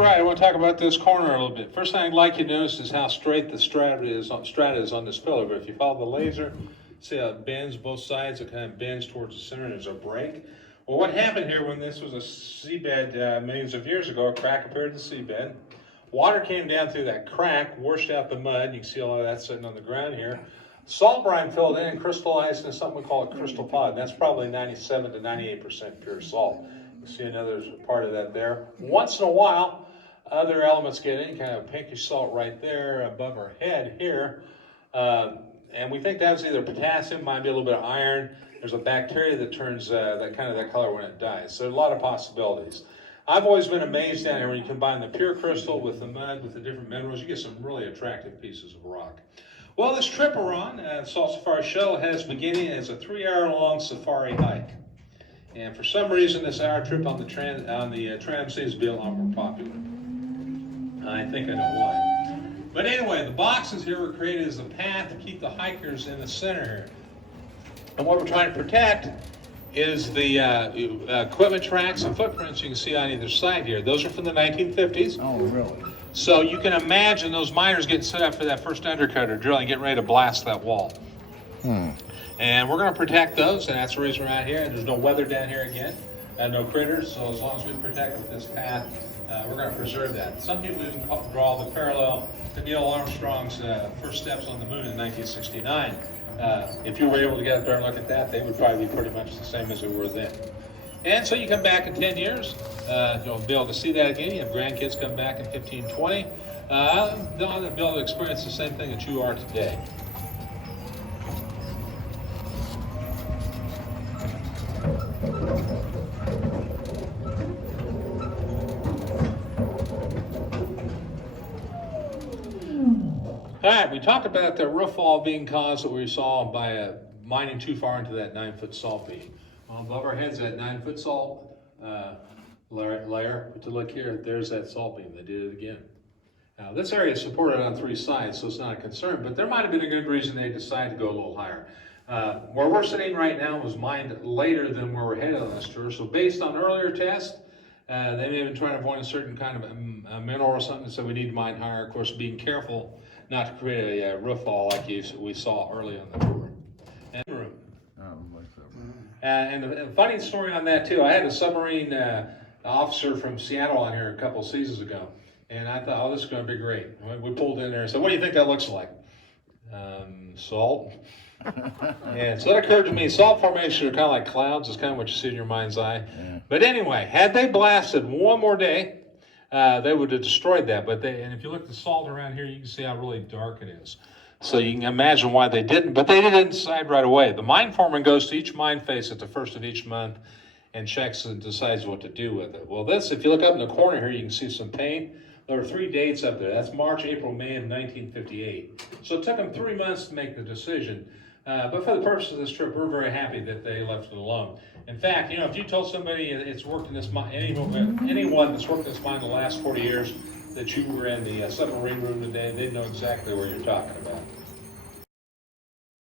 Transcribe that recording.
right, I want to talk about this corner a little bit. First thing I'd like you to notice is how straight the strata is on this pillar. But if you follow the laser, see how it bends both sides. It kind of bends towards the center, and there's a break. Well, what happened here when this was a seabed millions of years ago? A crack appeared in the seabed. Water came down through that crack, washed out the mud. You can see all of that sitting on the ground here. Salt brine filled in and crystallized into something we call a crystal pod. That's probably 97 to 98% pure salt. You see another part of that there. Once in a while, other elements get in, kind of pinkish salt right there above our head here. And we think that's either potassium, might be a little bit of iron. There's a bacteria that turns that color when it dies. So a lot of possibilities. I've always been amazed down here when you combine the pure crystal with the mud, with the different minerals, you get some really attractive pieces of rock. Well, this trip we're on, Salt Safari Shuttle, has beginning as a 3-hour-long safari hike. And for some reason, this hour trip on the tram seems to be a lot more popular. I think I know why. But anyway, the boxes here were created as a path to keep the hikers in the center here. And what we're trying to protect is the equipment tracks and footprints you can see on either side here. Those are from the 1950s. Oh, really? So you can imagine those miners getting set up for that first undercut or drilling, getting ready to blast that wall. And we're going to protect those, and that's the reason we're out here. And there's no weather down here again, and no critters. So as long as we protect with this path, we're going to preserve that. Some people even draw the parallel to Neil Armstrong's first steps on the moon in 1969. If you were able to get up there and look at that, they would probably be pretty much the same as they were then. And so you come back in 10 years, you'll be able to see that again. You have grandkids come back in 15, 20. They'll be able to experience the same thing that you are today. All right, we talked about the roof fall being caused that we saw by mining too far into that 9-foot salt beam. Well, above our heads, that 9-foot salt layer. But to look here, there's that salt beam. They did it again. Now, this area is supported on 3 sides, so it's not a concern. But there might have been a good reason they decided to go a little higher. Where we're sitting right now was mined later than where we're headed on this tour. So based on earlier tests, they may have been trying to avoid a certain kind of a mineral or something, so we need to mine higher. Of course, being careful not to create a roof fall like we saw early on the tour. And room. And the funny story on that too, I had a submarine officer from Seattle on here a couple seasons ago, and I thought, oh, this is going to be great. We pulled in there and said, what do you think that looks like? Salt. And so it occurred to me, salt formations are kind of like clouds. It's kind of what you see in your mind's eye. Yeah. But anyway, had they blasted one more day, they would have destroyed that. And if you look at the salt around here, you can see how really dark it is. So you can imagine why they didn't, but they didn't decide right away. The mine foreman goes to each mine face at the first of each month and checks and decides what to do with it. Well, this, if you look up in the corner here, you can see some paint. There were 3 dates up there. That's March, April, May of 1958. So it took them 3 months to make the decision. But for the purpose of this trip, we're very happy that they left it alone. In fact, if you told somebody it's worked in this mine, anyone that's worked in this mine the last 40 years, that you were in the submarine room today, they'd know exactly what you're talking about.